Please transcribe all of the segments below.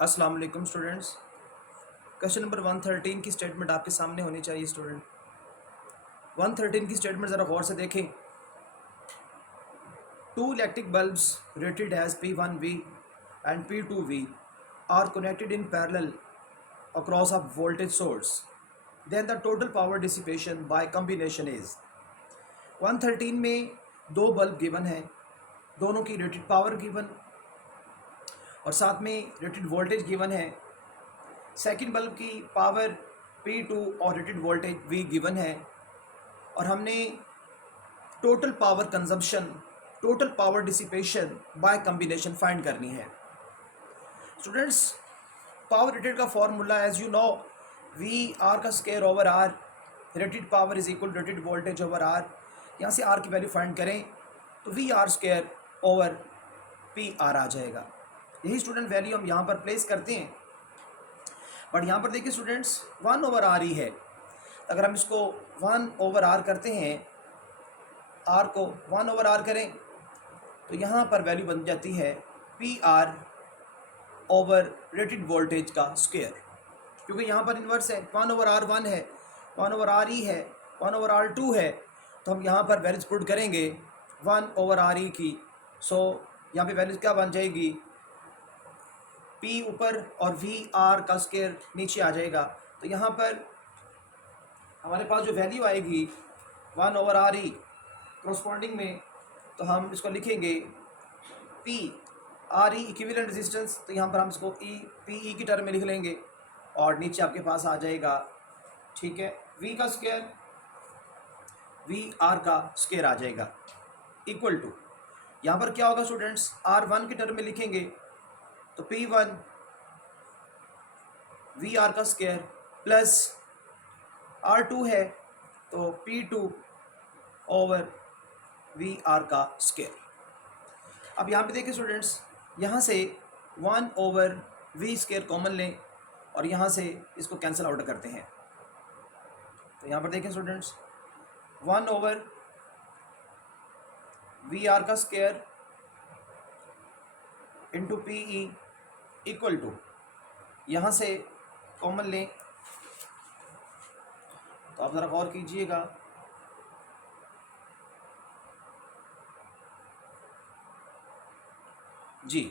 अस्सलाम वालेकुम students. Question number 113 की स्टेटमेंट आपके सामने होनी चाहिए स्टूडेंट। 113 की स्टेटमेंट ज़रा गौर से देखें। Two electric bulbs rated as P1V and P2V are connected in parallel across a voltage source. Then the total power dissipation by combination is 113 में दो बल्ब गिवन है, दोनों की रेटेड पावर गिवन और साथ में रेटेड वोल्टेज गिवन है। Second bulb की पावर P2 और रेटेड वोल्टेज V गिवन है और हमने total power consumption, total power dissipation by combination find करनी है। स्टूडेंट्स, पावर रेटेड का formula as you know V R का square over R, rated power is equal rated voltage over R. यहाँ से R की वैल्यू फाइंड करें तो V R square over P R आ जाएगा। यही स्टूडेंट वैल्यू हम यहाँ पर प्लेस करते हैं। बट यहाँ पर देखिए स्टूडेंट्स, 1 ओवर आर ही है। अगर हम इसको 1 ओवर आर करते हैं, आर को 1 ओवर आर करें तो यहाँ पर वैल्यू बन जाती है P R over rated voltage का स्क्वायर, क्योंकि यहाँ पर इन्वर्स है। 1 ओवर आर 1 है, 1 ओवर आर ई है, 1 ओवर आर 2 है, तो हम यहाँ पर वैल्यूज पुट करेंगे 1 ओवर आर ई की। सो यहाँ पे वैल्यूज क्या बन जाएगी, P ऊपर और वी आर का स्क्वायर नीचे आ जाएगा। तो यहाँ पर हमारे पास जो वैल्यू आएगी 1 ओवर आर ई करस्पॉन्डिंग में, तो हम इसको लिखेंगे P R E equivalent resistance. तो यहाँ पर हम इसको पी ई की टर्म में लिख लेंगे और नीचे आपके पास आ जाएगा, ठीक है, V का स्क्वायर वी आर का स्क्वायर आ जाएगा इक्वल टू, यहाँ पर क्या होगा स्टूडेंट्स, R1 की टर्म में लिखेंगे तो P1 वी आर का स्क्वायर प्लस R2 है तो P2 ओवर वी आर का स्क्वायर। अब यहाँ पे देखिए स्टूडेंट्स, यहाँ से 1 ओवर वी स्क्वायर कॉमन लें और यहाँ से इसको कैंसिल आउट करते हैं। तो यहाँ पर देखें स्टूडेंट्स, 1 ओवर वी आर का square into P E equal to, यहाँ से कॉमन लें तो आप ज़रा गौर कीजिएगा, जी,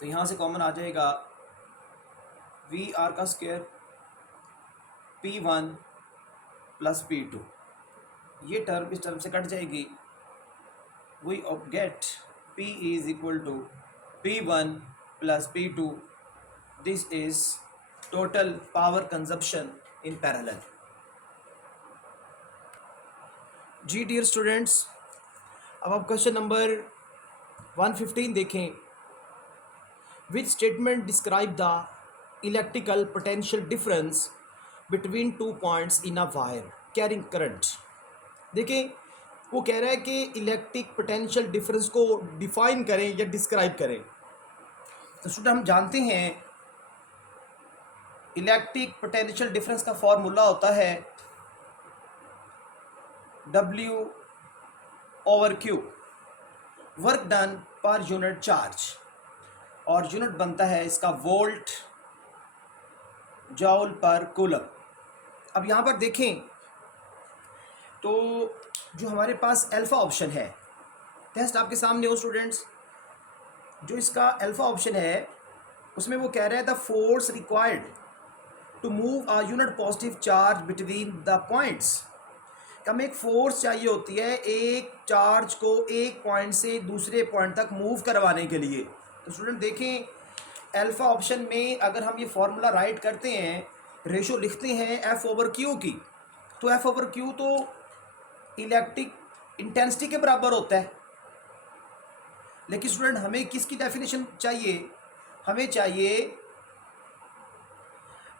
तो यहाँ से कॉमन आ जाएगा वी आर का स्क्वायर P1 प्लस P2, ये टर्म इस टर्म से कट जाएगी। We get P is equal to P1 plus P2। This is total power consumption in parallel. जी डियर स्टूडेंट्स, अब आप क्वेश्चन नंबर 115 देखें। Which statement describe the electrical potential difference between 2 points in a wire carrying current. देखें, वो कह रहा है कि इलेक्ट्रिक पोटेंशियल डिफरेंस को डिफाइन करें या डिस्क्राइब करें। तो स्टूडेंट, हम जानते हैं इलेक्ट्रिक पोटेंशियल डिफरेंस का फॉर्मूला होता है W over Q, work done per unit charge, और यूनिट बनता है इसका वोल्ट जॉल पर कूलम। अब यहाँ पर देखें तो जो हमारे पास अल्फ़ा ऑप्शन है, टेस्ट आपके सामने हो स्टूडेंट्स, जो इसका अल्फ़ा ऑप्शन है उसमें वो कह रहा है the force required to move a unit positive charge between the points. हमें एक फोर्स चाहिए होती है एक चार्ज को एक पॉइंट से दूसरे पॉइंट तक मूव करवाने के लिए। तो स्टूडेंट देखें, अल्फ़ा ऑप्शन में अगर हम ये फॉर्मूला राइट करते हैं, रेशो लिखते हैं F ओवर Q की, तो F ओवर Q तो इलेक्ट्रिक इंटेंसिटी के बराबर होता है। लेकिन स्टूडेंट, हमें किसकी डेफिनेशन चाहिए, हमें चाहिए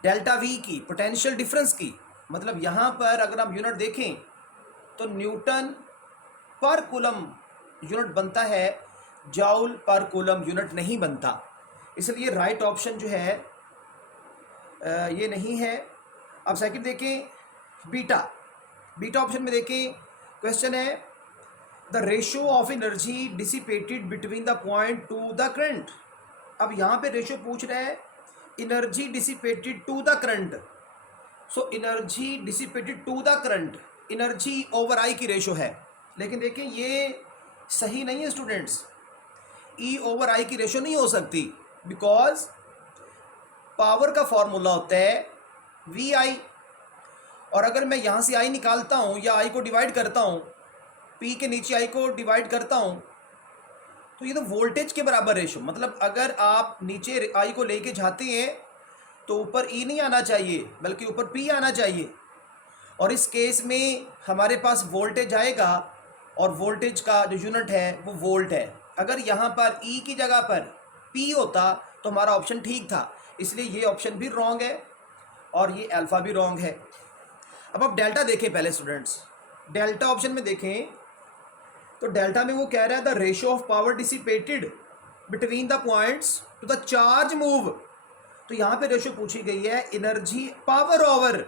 डेल्टा वी की, पोटेंशियल डिफरेंस की। मतलब यहाँ पर अगर हम यूनिट देखें तो न्यूटन पर कूलम यूनिट बनता है, जॉल पर कूलम यूनिट नहीं बनता। इसलिए राइट ऑप्शन जो है ये नहीं है। अब सेकंड देखें, बीटा ऑप्शन में देखें, क्वेश्चन है the ratio of energy dissipated between the point to the current. अब यहाँ पे रेशियो पूछ रहा है energy dissipated to the current. So energy dissipated to the current, energy over I की रेशियो है, लेकिन देखिए ये सही नहीं है स्टूडेंट्स। ई ओवर आई की रेशियो नहीं हो सकती, बिकॉज पावर का फॉर्मूला होता है वी आई, और अगर मैं यहाँ से आई निकालता हूँ या आई को डिवाइड करता हूँ, पी के नीचे आई को डिवाइड करता हूँ, तो ये तो वोल्टेज के बराबर रेशो, मतलब अगर आप नीचे आई को लेके जाते हैं तो ऊपर ई नहीं आना चाहिए बल्कि ऊपर पी आना चाहिए। और इस केस में हमारे पास वोल्टेज आएगा और वोल्टेज का जो यूनिट है वो वोल्ट है। अगर यहाँ पर ई की जगह पर पी होता तो हमारा ऑप्शन ठीक था, इसलिए ये ऑप्शन भी रॉन्ग है और ये अल्फ़ा भी रॉन्ग है। अब आप डेल्टा देखें पहले स्टूडेंट्स, डेल्टा ऑप्शन में देखें तो डेल्टा में वो कह रहा है the ratio of power dissipated between the points to the charge move. तो यहाँ पे रेशियो पूछी गई है energy power over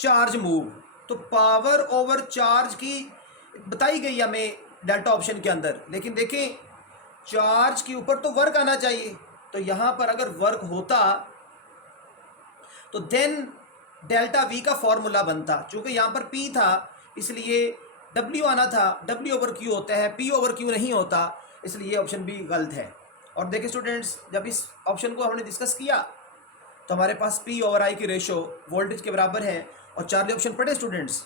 charge move, तो पावर ओवर चार्ज की बताई गई हमें डेल्टा ऑप्शन के अंदर, लेकिन देखें चार्ज के ऊपर तो वर्क आना चाहिए, तो यहाँ पर अगर वर्क होता तो देन डेल्टा वी का फॉर्मूला बनता। चूँकि यहाँ पर पी था इसलिए डब्ल्यू आना था, डब्ल्यू ओवर क्यू होता है, पी ओवर क्यू नहीं होता, इसलिए ये ऑप्शन भी गलत है। और देखिए स्टूडेंट्स, जब इस ऑप्शन को हमने डिस्कस किया तो हमारे पास पी ओवर आई की रेशो वोल्टेज के बराबर है। और चार्ली ऑप्शन पढ़े स्टूडेंट्स,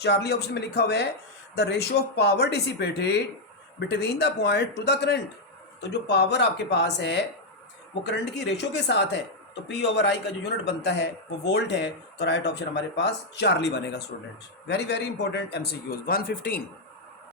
चार्ली ऑप्शन में लिखा हुआ है the ratio of power dissipated between the point to the current. तो जो पावर आपके पास है वो करंट की रेशो के साथ है, तो पी ओवर आई का जो यूनिट बनता है वो वोल्ट है, तो राइट ऑप्शन हमारे पास चार्ली बनेगा students. Very very important MCQs 115।